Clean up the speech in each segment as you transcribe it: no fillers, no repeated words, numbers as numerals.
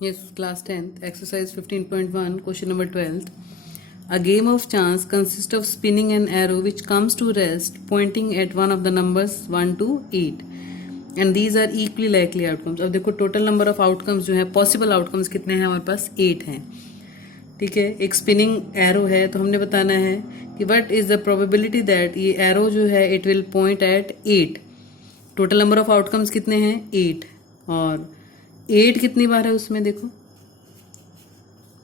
Yes, class 10th, exercise 15.1, question number 12th. A game of chance consists of spinning an arrow which comes to rest pointing at one of the numbers 1 to 8. And these are equally likely outcomes. अब देखो total number of outcomes जो है, possible outcomes कितने हैं हमारे पास? 8 हैं. ठीक है, एक स्पिनिंग एरो है तो हमने बताना है कि what is the probability that ये एरो जो है it will point at 8. Total number of outcomes कितने हैं? 8. और 8 कितनी बार है उसमें? देखो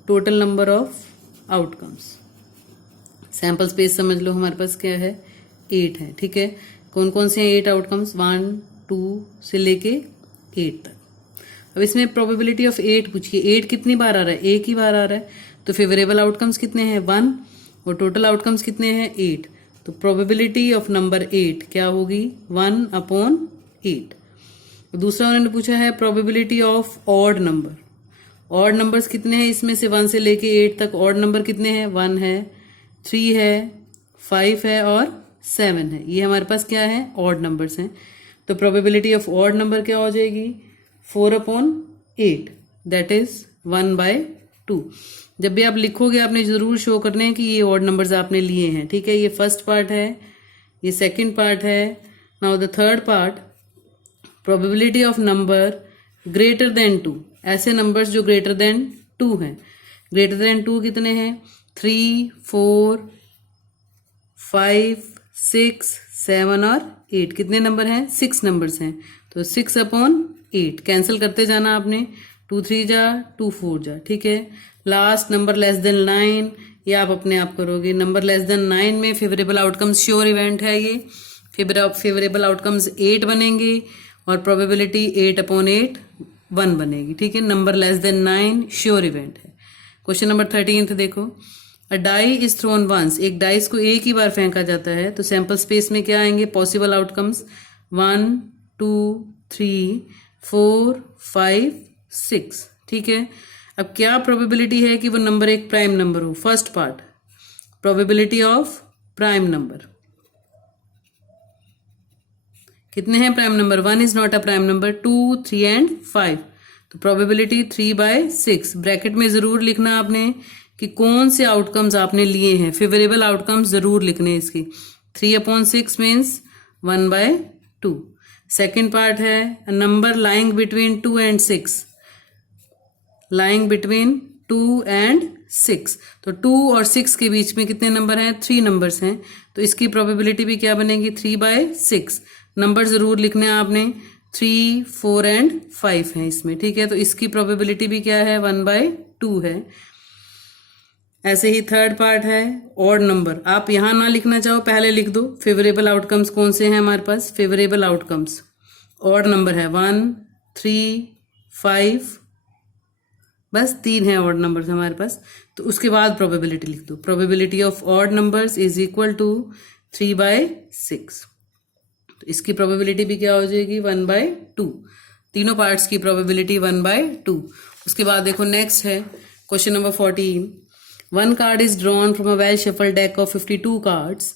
total number of outcomes, sample space समझ लो हमारे पास क्या है? 8 है. ठीक है, कौन कौन से हैं 8 आउटकम्स? 1 2 से लेके 8 तक. अब इसमें प्रोबेबिलिटी ऑफ 8 पूछिए. 8 कितनी बार आ रहा है? एक ही बार आ रहा है. तो फेवरेबल आउटकम्स कितने हैं? 1. और टोटल आउटकम्स कितने हैं? 8. तो प्रोबेबिलिटी ऑफ नंबर 8 क्या होगी? 1/8. दूसरा उन्होंने पूछा है probability of odd number. Odd numbers कितने हैं इसमें से? 1 से लेके 8 तक ऑड नंबर कितने हैं? 1 है, 3 है, 5 है और 7 है. ये हमारे पास क्या है? ऑड नंबर्स हैं. तो प्रोबेबिलिटी ऑफ ऑड नंबर क्या हो जाएगी? 4/8, दैट इज 1/2. जब भी आप लिखोगे आपने जरूर शो करने हैं कि ये ऑड नंबर्स आपने लिए हैं. ठीक है, ये फर्स्ट पार्ट है, ये सेकंड पार्ट है. Now the third part, probability of number greater than 2. ऐसे नंबर्स जो ग्रेटर देन 2 हैं. ग्रेटर देन 2 कितने हैं? 3 4 5 6 7 और 8. कितने नंबर हैं? 6 नंबर्स हैं. तो 6/8 कैंसिल करते जाना आपने. 2 3 जा, 2 4 जा. ठीक है, लास्ट नंबर लेस देन 9, ये आप अपने आप करोगे. नंबर लेस देन 9 में फेवरेबल आउटकम्स श्योर इवेंट है. ये फेवरेबल आउटकम्स 8 बनेंगे और प्रोबेबिलिटी 8/8 1 बनेगी. ठीक है, number less than 9 sure event है. क्वेश्चन नंबर 13 देखो. अ डाई इज थ्रोन वंस. एक डाइस को एक ही बार फेंका जाता है तो सैंपल स्पेस में क्या आएंगे? Possible outcomes 1 2 3 4 5 6. ठीक है, अब क्या प्रोबेबिलिटी है कि वो नंबर एक प्राइम नंबर हो? First part, probability of prime number. कितने हैं prime number? 1 is not a prime number. 2 3 and 5. तो प्रोबेबिलिटी 3/6. ब्रैकेट में जरूर लिखना आपने कि कौन से आउटकम्स आपने लिए हैं. फेवरेबल आउटकम्स जरूर लिखने इसकी. 3/6 मीन्स 1/2. सेकेंड पार्ट है number lying between 2 and 6. Lying between 2 and 6. तो 2 और 6 के बीच में कितने नंबर हैं? 3 नंबर्स हैं. तो इसकी प्रोबेबिलिटी भी क्या बनेगी? 3/6. नंबर जरूर लिखने हैं आपने. 3 4 एंड 5 है इसमें. ठीक है, तो इसकी प्रोबेबिलिटी भी क्या है? 1/2 है. ऐसे ही थर्ड पार्ट है ऑड नंबर. आप यहां ना लिखना चाहो पहले लिख दो. फेवरेबल आउटकम्स कौन से हैं हमारे पास? फेवरेबल आउटकम्स ऑड नंबर है 1 3 5, बस 3 है ऑड नंबर्स हमारे पास. तो उसके बाद प्रोबेबिलिटी लिख दो. Probability of odd numbers is equal to 3/6. तो इसकी प्रोबेबिलिटी भी क्या हो जाएगी? 1/2. तीनों पार्ट्स की प्रोबेबिलिटी 1/2. उसके बाद देखो नेक्स्ट है question number 14. One card is drawn from a well shuffled deck of 52 cards.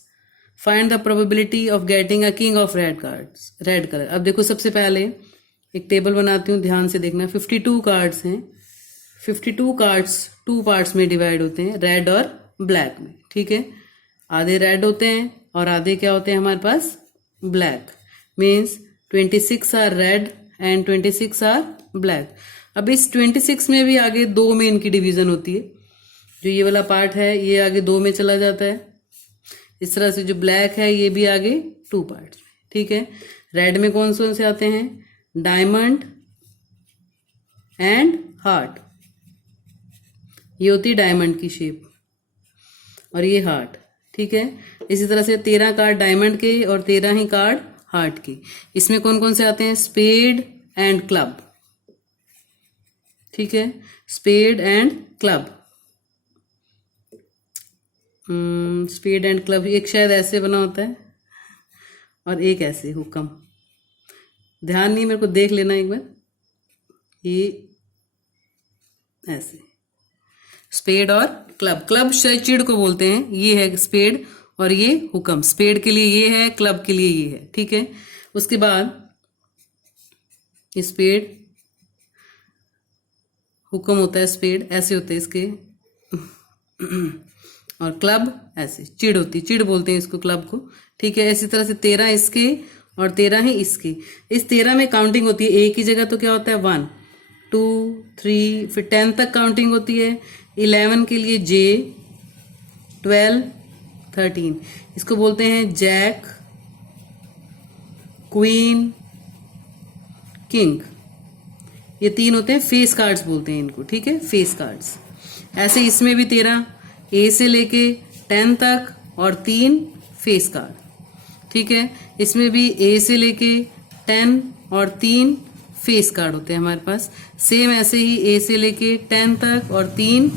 Find the probability of getting a king of red cards, red colour. अब देखो सबसे पहले एक टेबल बनाती हूँ, ध्यान से देखना. 52 कार्ड्स हैं. 52 कार्ड्स 2 पार्ट्स में डिवाइड होते हैं, रेड और ब्लैक में. ठीक है, आधे रेड होते हैं और आधे क्या होते हैं हमारे पास? Black. Means 26 are red and 26 are black. अब इस 26 में भी आगे 2 में इनकी डिवीजन होती है. जो ये वाला पार्ट है ये आगे 2 में चला जाता है. इस तरह से जो ब्लैक है ये भी आगे 2 पार्ट्स में. ठीक है, रेड में कौन से आते हैं? Diamond and heart. ये होती है डायमंड की शेप और ये हार्ट. ठीक है, इसी तरह से 13 कार्ड डायमंड के और 13 ही कार्ड हार्ट के. इसमें कौन कौन से आते हैं? Spade and club. ठीक है, spade and club. Spade and club. एक शायद ऐसे बना होता है और एक ऐसे हुक्म. ध्यान नहीं, मेरे को देख लेना एक बार. ये ऐसे स्पेड और क्लब. क्लब चिड़ को बोलते हैं. ये है स्पेड और ये हुक्म. स्पेड के लिए ये है, क्लब के लिए ये है. ठीक है, उसके बाद स्पेड हुक्म होता है स्पेड, ऐसे होते हैं इसके। और क्लब ऐसे, चिड़ होती, चिड़ बोलते हैं इसको, क्लब को। ठीक है, इसी तरह से 13 इसके और 13 ही इसके। इस 13 में काउंटिंग होती है, एक ही जगह तो क्या होता है 1 2 3, फिर 10 तक काउंटिंग होती है। 11 के लिए जे, 12 13, इसको बोलते हैं जैक, क्वीन, किंग। ये 3 होते हैं फेस कार्ड्स बोलते हैं इनको। ठीक है, फेस कार्ड्स। ऐसे इसमें भी 13, ए से लेके 10 तक और 3 फेस कार्ड। ठीक है, इसमें भी ए से लेके 10 और 3 फेस कार्ड होते हैं हमारे पास। सेम ऐसे ही ए से लेके 10 तक और 3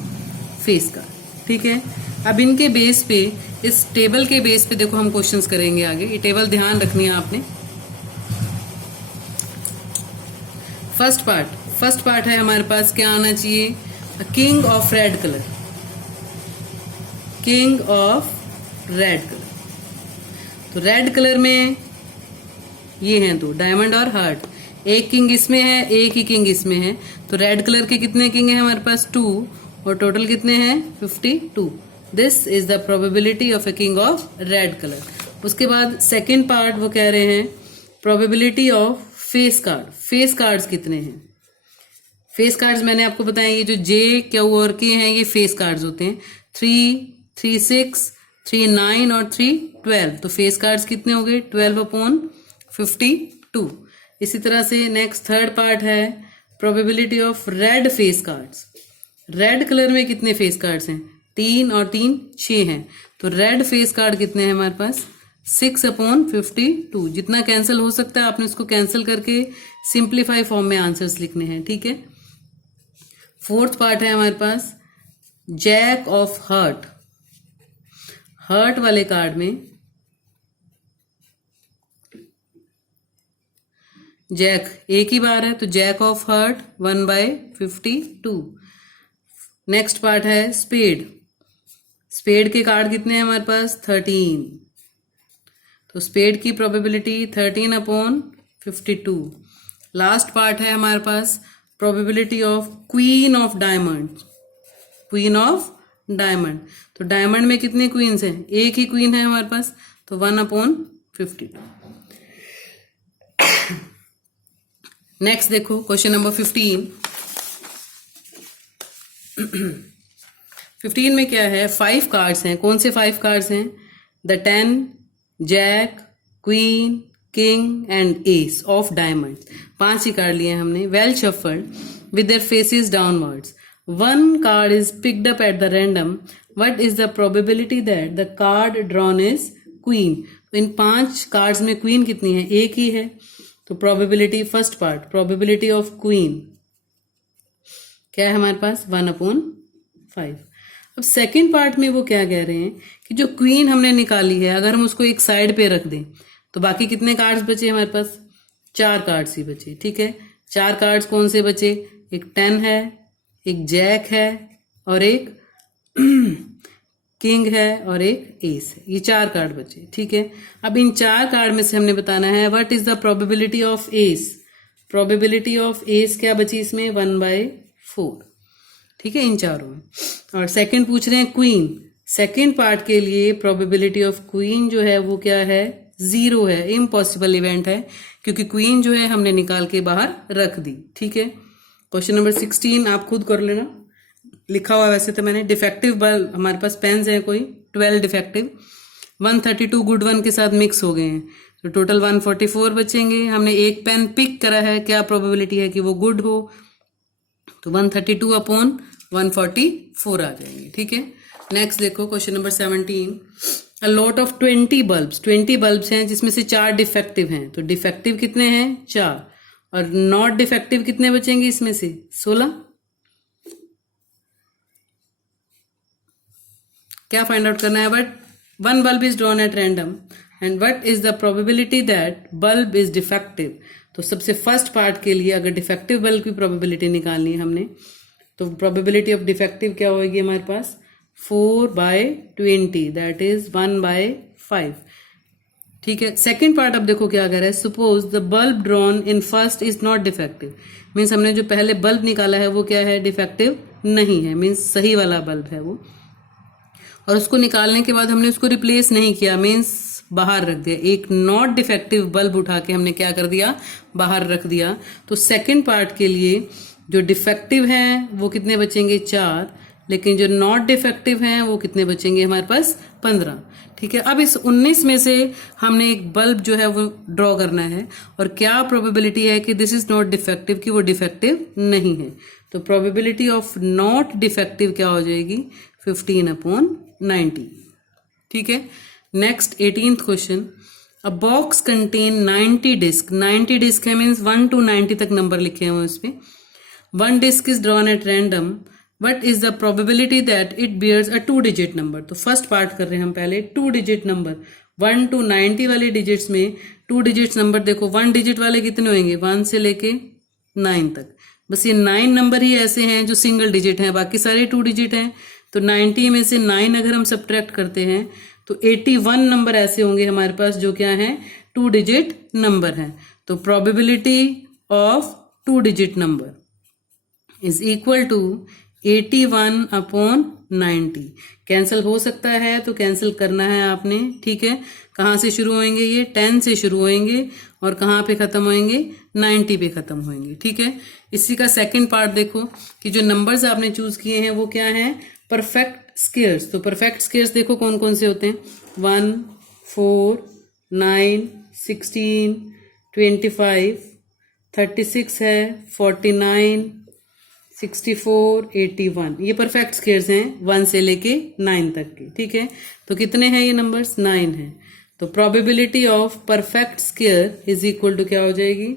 फेस कार्ड। ठीक है, अब इनके बेस पे, इस टेबल के बेस पे देखो हम क्वेश्चंस करेंगे आगे। ये टेबल ध्यान रखनी है आपने। फर्स्ट पार्ट है हमारे पास, क्या आना चाहिए, king of red colour, king of red colour. तो रेड कलर में ये हैं 2, डायमंड और हार्ट। एक किंग इसमें है, एक ही किंग इसमें है। तो रेड कलर के कितने किंग हैं हमारे पास 2, और टोटल कितने हैं 52। This is the probability of a king of red colour. उसके बाद सेकेंड पार्ट वो कह रहे हैं probability of face card. Face cards कितने हैं? फेस कार्ड्स मैंने आपको बताया, ये जो जे, क्यू और के हैं ये फेस कार्ड्स होते हैं। 3, 3, 6, 3, 9 और 3, 12। तो फेस कार्ड्स कितने हो गए 12/52। इसी तरह से नेक्स्ट थर्ड पार्ट है probability of red face cards. Red colour में कितने फेस कार्ड्स हैं? 3 और 3 6 हैं। तो रेड फेस कार्ड कितने हैं हमारे पास? 6/52। जितना कैंसिल हो सकता है आपने उसको कैंसिल करके सिंप्लीफाई फॉर्म में आंसर्स लिखने हैं। ठीक है, फोर्थ पार्ट है हमारे पास जैक ऑफ हार्ट। हार्ट वाले कार्ड में जैक एक ही बार है, तो jack of heart 1/52। Next part है स्पेड। स्पेड के कार्ड कितने हैं हमारे पास? 13। तो स्पेड की प्रोबेबिलिटी 13/52। लास्ट पार्ट है हमारे पास probability of queen of diamond. Queen of diamond, तो डायमंड में कितने क्वींस हैं? एक ही क्वीन है हमारे पास, तो 1/52। नेक्स्ट देखो क्वेश्चन नंबर 15। 15 में क्या है? 5 कार्ड्स हैं। कौन से 5 कार्ड्स हैं? The 10, jack, queen, king and ace of diamond. 5 ही कार्ड लिए हमने। Well shuffled with their faces downwards, one card is picked up at the random. What is the probability that the card drawn is queen? तो इन 5 cards में queen कितनी है? एक ही है। तो probability, first part probability of queen क्या है हमारे पास? 1/5। अब सेकेंड पार्ट में वो क्या कह रहे हैं कि जो क्वीन हमने निकाली है अगर हम उसको एक साइड पे रख दें तो बाकी कितने कार्ड्स बचे हमारे पास? 4 कार्ड्स ही बचे। ठीक है, 4 कार्ड्स कौन से बचे? एक 10 है, एक जैक है और एक किंग है और एक एस है। ये 4 कार्ड बचे। ठीक है, अब इन 4 कार्ड में से हमने बताना है what is the probability of S. Probability of S क्या बची इसमें? 1/4। ठीक है, इन चारों में। और सेकंड पूछ रहे हैं क्वीन। सेकंड पार्ट के लिए प्रोबेबिलिटी ऑफ क्वीन जो है वो क्या है? 0 है। इम्पॉसिबल इवेंट है क्योंकि क्वीन जो है हमने निकाल के बाहर रख दी। ठीक है, क्वेश्चन नंबर 16 आप खुद कर लेना, लिखा हुआ वैसे तो मैंने। डिफेक्टिव बल्ब, हमारे पास पेन्स हैं कोई 12 डिफेक्टिव, 132 गुड वन के साथ मिक्स हो गए हैं, तो टोटल 144 बचेंगे। हमने एक पेन पिक करा है, क्या प्रोबेबिलिटी है कि वो गुड हो? तो 132/144 आ जाएंगे। ठीक है, नेक्स्ट देखो question number 17। A lot of 20 bulbs. 20 bulbs हैं जिसमें से 4 डिफेक्टिव हैं। तो डिफेक्टिव कितने हैं? 4। और नॉट डिफेक्टिव कितने बचेंगे इसमें से? 16। क्या फाइंड आउट करना है? But 1 bulb is drawn at random and what is the probability that bulb is defective? तो सबसे फर्स्ट पार्ट के लिए अगर डिफेक्टिव बल्ब की प्रोबेबिलिटी निकालनी है हमने, तो प्रोबेबिलिटी ऑफ डिफेक्टिव क्या होगी हमारे पास? 4/20, दैट इज 1/5। ठीक है। सेकंड पार्ट अब देखो क्या कह रहा है, suppose the bulb drawn in first is not defective, means हमने जो पहले बल्ब निकाला है वो क्या है, डिफेक्टिव नहीं है, मीन्स सही वाला बल्ब है वो, और उसको निकालने के बाद हमने उसको रिप्लेस नहीं किया, मीन्स बाहर रख दिया, एक नॉट डिफेक्टिव बल्ब उठा के हमने क्या कर दिया, बाहर रख दिया। तो सेकंड पार्ट के लिए जो डिफेक्टिव है वो कितने बचेंगे, 4, लेकिन जो नॉट डिफेक्टिव हैं वो कितने बचेंगे हमारे पास, 15। ठीक है। अब इस 19 में से हमने एक बल्ब जो है वो ड्रॉ करना है, और क्या प्रोबेबिलिटी है कि दिस इज नॉट डिफेक्टिव, कि वो डिफेक्टिव नहीं है। तो प्रोबेबिलिटी ऑफ नॉट डिफेक्टिव क्या हो जाएगी, 15/90। ठीक है। Next 18th question, a box contain 90 disc, 90 disc है मीन्स 1 to 90 तक नंबर लिखे हुए उसमें। 1 disc is drawn at random, what is the probability that it bears a 2 digit number. तो फर्स्ट पार्ट कर रहे हैं हम पहले, 2 डिजिट नंबर, 1 to 90 वाले डिजिट्स में 2 डिजिट्स नंबर देखो, 1 डिजिट वाले कितने होंगे, 1 से लेके 9 तक, बस ये 9 नंबर ही ऐसे हैं जो सिंगल डिजिट हैं, बाकी सारे 2 डिजिट हैं। तो 90 में से 9 अगर हम सब्ट्रैक्ट करते हैं तो 81 नंबर ऐसे होंगे हमारे पास जो क्या हैं, 2 डिजिट नंबर हैं। तो probability of 2 digit number is equal to 81/90। Cancel हो सकता है तो कैंसिल करना है आपने। ठीक है। कहाँ से शुरू होंगे, ये 10 से शुरू होंगे और कहाँ पे खत्म होंगे, 90 पे खत्म होंगे। ठीक है। इसी का सेकंड पार्ट देखो कि जो नंबर्स आपने चूज किए हैं वो क्या हैं, परफेक्ट स्केयर्स। तो परफेक्ट स्केयर्स देखो कौन कौन से होते हैं, 1, 4, 9, 16, 25, 36 है, 49, 64, 81, ये परफेक्ट स्केयर्स हैं 1 से लेके 9 तक के। ठीक है। तो कितने हैं ये नंबर्स, 9 हैं। तो probability of perfect square is equal to क्या हो जाएगी,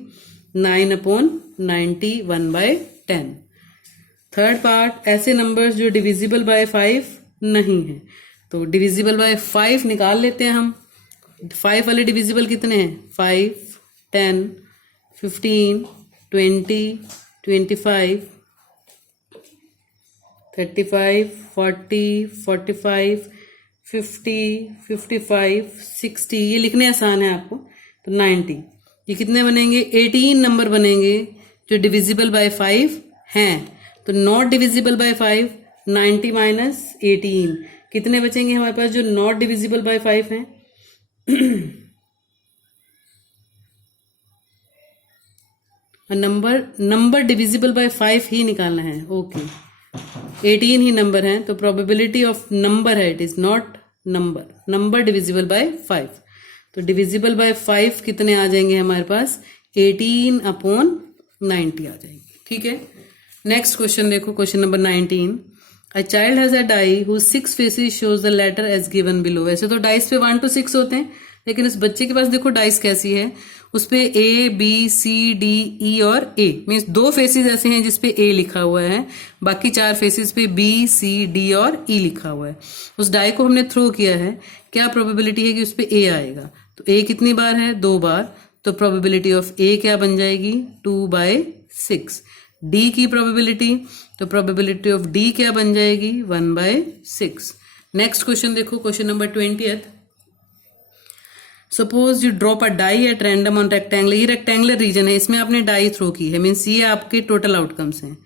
9/90, 1/10। थर्ड पार्ट, ऐसे नंबर्स जो डिविजिबल बाय 5 नहीं है। तो डिविजिबल बाय 5 निकाल लेते हैं हम। 5 वाले डिविजिबल कितने हैं, 5, 10, 15, 20, 25, 35, 40, 45, 50, 55, 60, ये लिखने आसान है आपको। तो 90, ये कितने बनेंगे, 18 नंबर बनेंगे जो डिविजिबल बाय 5 हैं। तो नॉट डिविजिबल बाय 5, 90 माइनस 18, कितने बचेंगे हमारे पास जो नॉट डिविजिबल बाय 5 हैं। नंबर डिविजिबल बाय 5 ही निकालना है। ओके, 18 ही नंबर हैं, तो प्रोबेबिलिटी ऑफ नंबर है, it is not number divisible by 5। तो डिविजिबल बाय 5 कितने आ जाएंगे हमारे पास, 18/90 आ जाएंगे। ठीक है। नेक्स्ट क्वेश्चन देखो, question number 19, a child has a die whose 6 faces shows the letter as given below. वैसे तो डाइस पे 1 to 6 होते हैं, लेकिन इस बच्चे के पास देखो डाइस कैसी है, उस पे A, B, C, D, E और A, मीन्स 2 फेसेस ऐसे हैं जिसपे A लिखा हुआ है, बाकी 4 फेसेस पे B, C, D और E लिखा हुआ है। उस डाई को हमने थ्रो किया है, क्या प्रोबेबिलिटी है कि उस पे A आएगा। तो A कितनी बार है, 2 बार। तो प्रोबेबिलिटी ऑफ A क्या बन जाएगी, 2/6। D की प्रोबेबिलिटी, तो प्रोबेबिलिटी ऑफ D क्या बन जाएगी, 1/6। नेक्स्ट क्वेश्चन देखो, question number 20th, suppose you drop a die at random on rectangle. ये रेक्टेंगुलर रीजन है, इसमें आपने डाई थ्रो की है, मीन्स ये आपके टोटल आउटकम्स हैं।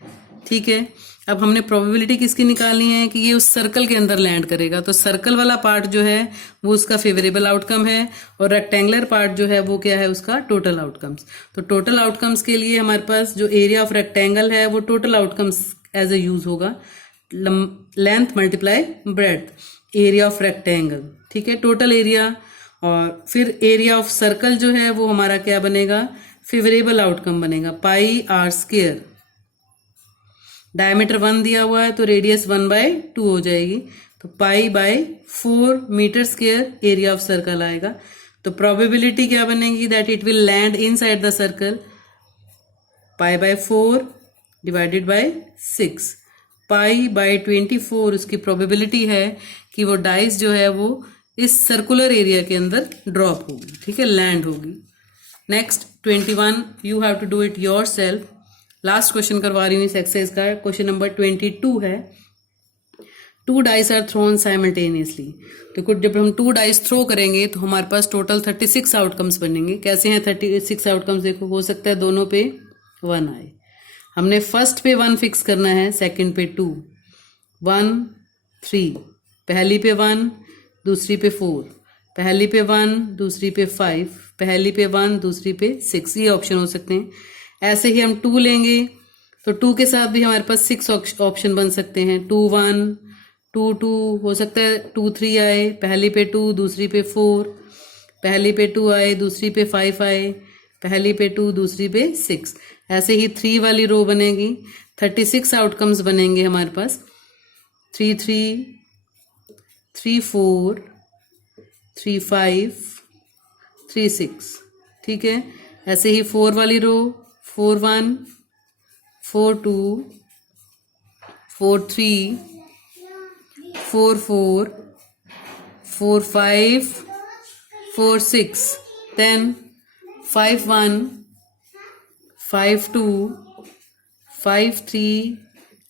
ठीक है। अब हमने प्रोबेबिलिटी किसकी निकालनी है कि ये उस सर्कल के अंदर लैंड करेगा। तो सर्कल वाला पार्ट जो है वो उसका फेवरेबल आउटकम है, और रेक्टेंगुलर पार्ट जो है वो क्या है, उसका टोटल आउटकम्स। तो टोटल आउटकम्स के लिए हमारे पास जो एरिया ऑफ रेक्टेंगल है वो total outcomes as a use होगा, length multiply breadth, area of rectangle. ठीक है, टोटल एरिया। और फिर एरिया ऑफ सर्कल जो है वो हमारा क्या बनेगा, फेवरेबल आउटकम बनेगा, πr²। डायमीटर 1 दिया हुआ है तो रेडियस 1/2 हो जाएगी, तो π/4 metre square area of circle आएगा। तो प्रोबेबिलिटी क्या बनेगी, that it will land inside the circle, π/4 divided by 6। π/24 उसकी प्रोबेबिलिटी है कि वो डाइस जो है वो इस सर्कुलर एरिया के अंदर ड्रॉप होगी। ठीक है, लैंड होगी। Next 21, you have to do it yourself. Last question करवा रही हूँ इस एक्सरसाइज का, क्वेश्चन नंबर 22 है। 2 डाइस आर थ्रोन साइमल्टेनियसली। तो जब हम 2 डाइस थ्रो करेंगे तो हमारे पास टोटल 36 आउटकम्स बनेंगे। कैसे हैं 36 आउटकम्स? देखो, हो सकता है दोनों पे 1 आए। हमने फर्स्ट पे 1 फिक्स करना है, सेकंड पे 2, 1 3, पहली पे 1, दूसरी पे 4, पहली पे 1, दूसरी पे 5, पहली पे 1, दूसरी पे 6। ये ऑप्शन हो सकते हैं। ऐसे ही हम 2 लेंगे तो 2 के साथ भी हमारे पास 6 ऑप्शन बन सकते हैं। 2 1, 2 2, हो सकता है 2 3 आए, पहली पे 2, दूसरी पे 4, पहली पे 2 आए, दूसरी पे 5 आए, पहली पे 2, दूसरी पे 6। ऐसे ही 3 वाली रो बनेगी, 36 आउटकम्स बनेंगे हमारे पास। 3 3, 3 4, 3 5, 3 6। ठीक है। ऐसे ही 4 वाली रो, 4 1, 4 2, 4 3, 4 4, 4 5, 4 6, 10, 5 1, 5 2, 5 3,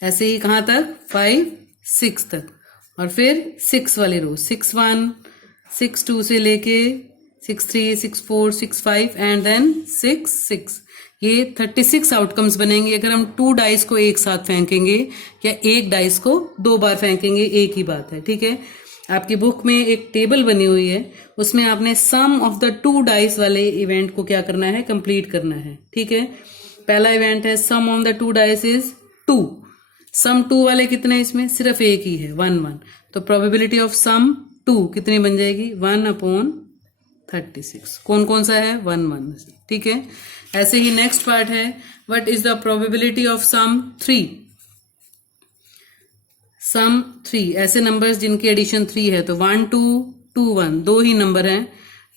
ऐसे ही कहाँ तक? 5 6 तक। और फिर 6 वाली रो, 6 1, 6 2 से लेके 6 3, 6 4, 6 5 एंड देन 6 6। ये 36 आउटकम्स बनेंगे। अगर हम 2 डाइस को एक साथ फेंकेंगे या एक डाइस को 2 बार फेंकेंगे, एक ही बात है। ठीक है। आपकी बुक में एक टेबल बनी हुई है, उसमें आपने सम ऑफ द 2 डाइस वाले इवेंट को क्या करना है? कंप्लीट करना है। ठीक है। पहला इवेंट है सम ऑफ द 2 डाइस इज 2। सम 2 वाले कितने? इसमें सिर्फ एक ही है, 1 1। तो प्रोबेबिलिटी ऑफ सम 2 कितनी बन जाएगी? 1/36। कौन कौन सा है? 1 1। ठीक है। ऐसे ही नेक्स्ट पार्ट है, what is the probability of sum 3। Sum 3 ऐसे नंबर्स जिनकी एडिशन 3 है, तो 1 2 2 1 दो ही नंबर हैं,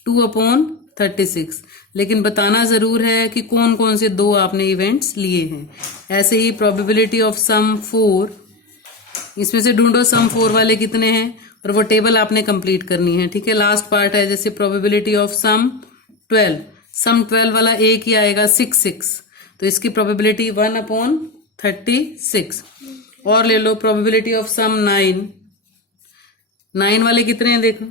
2/36। लेकिन बताना जरूर है कि कौन कौन से 2 आपने इवेंट्स लिए हैं। ऐसे ही प्रोबेबिलिटी ऑफ सम 4, इसमें से ढूंढो सम 4 वाले कितने हैं और वो टेबल आपने कंप्लीट करनी है। ठीक है। लास्ट पार्ट है जैसे प्रोबेबिलिटी ऑफ सम 12। सम 12 वाला एक ही आएगा, 6 6। तो इसकी प्रोबेबिलिटी 1/36। और ले लो प्रोबेबिलिटी ऑफ सम 9। 9 वाले कितने हैं? देखो,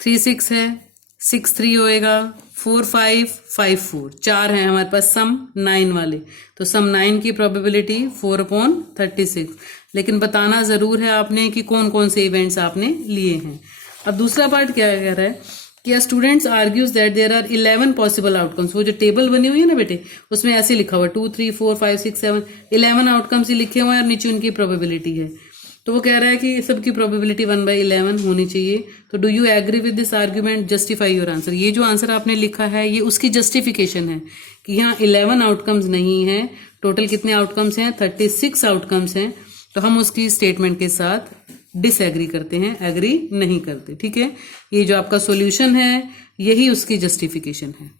3 6 है, 6 3 होएगा, 4 5 5 4। 4 हैं हमारे पास सम 9 वाले। तो सम 9 की प्रोबेबिलिटी 4/36। लेकिन बताना जरूर है आपने कि कौन कौन से इवेंट्स आपने लिए हैं। अब दूसरा पार्ट क्या कह रहा है कि students argues that there are 11 possible outcomes. वो जो टेबल बनी हुई है ना बेटे, उसमें ऐसे लिखा हुआ है 2 3 4 5 6 7, 11 आउटकम्स ही लिखे हुए हैं और नीचे उनकी प्रोबेबिलिटी है। तो वो कह रहा है कि सबकी प्रोबेबिलिटी 1/11 होनी चाहिए। तो do you agree with this argument? Justify your answer. ये जो आंसर आपने लिखा है ये उसकी जस्टिफिकेशन है कि यहाँ 11 आउटकम्स नहीं है। टोटल कितने आउटकम्स हैं? 36 आउटकम्स हैं। तो हम उसकी स्टेटमेंट के साथ डिसएग्री करते हैं, एग्री नहीं करते। ठीक है। ये जो आपका सॉल्यूशन है यही उसकी जस्टिफिकेशन है।